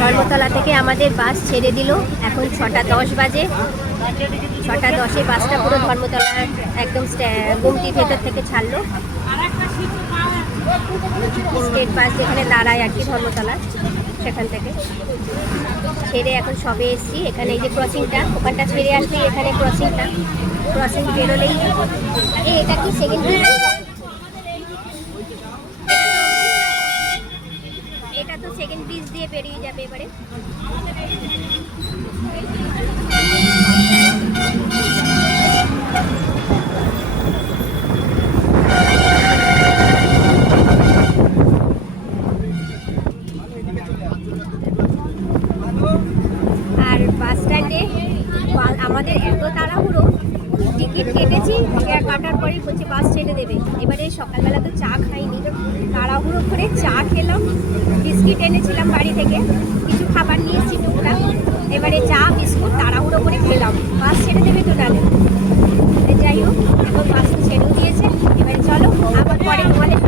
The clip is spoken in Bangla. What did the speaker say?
ধর্মতলা থেকে আমাদের বাস ছেড়ে দিল। এখন 6:10 বাজে। 6:10-এ বাসটা পুরো ধর্মতলার একদম গুমটির ভেতর থেকে ছাড়লো। স্টেট বাস যেখানে দাঁড়ায় আর কি ধর্মতলার, সেখান থেকে ছেড়ে এখন সবে এসছি। এখানে এই যে ক্রসিংটা, ওখানটা ছেড়ে আসলেই এখানে ক্রসিংটা, ক্রসিং বেরোলেই এটা কি সেকেন্ড, এটা তো সেকেন্ড ব্রিজ দিয়ে বেরিয়ে যাবে এবারে। আর বাস স্ট্যান্ডে আমাদের এত তাড়াহুড়ো, টিকিট কেটেছি, কাটার পরেই বলছে বাস ছেড়ে দেবে। এবারে সকালবেলা তো চা খাইনি, তাড়াহুড়ো করে চা খেলাম, বিস্কিট এনেছিলাম বাড়ি থেকে, কিছু খাবার নিয়ে এসেছি টুকটাক, এবারে চা বিস্কুট তাড়াহুড়ো করে খেলাম। বাস ছেড়ে দেবে তো নালে। যাই হোক, এখন বাস তো ছেড়েও দিয়েছে। এবারে চলো আবার পরে তোমাদের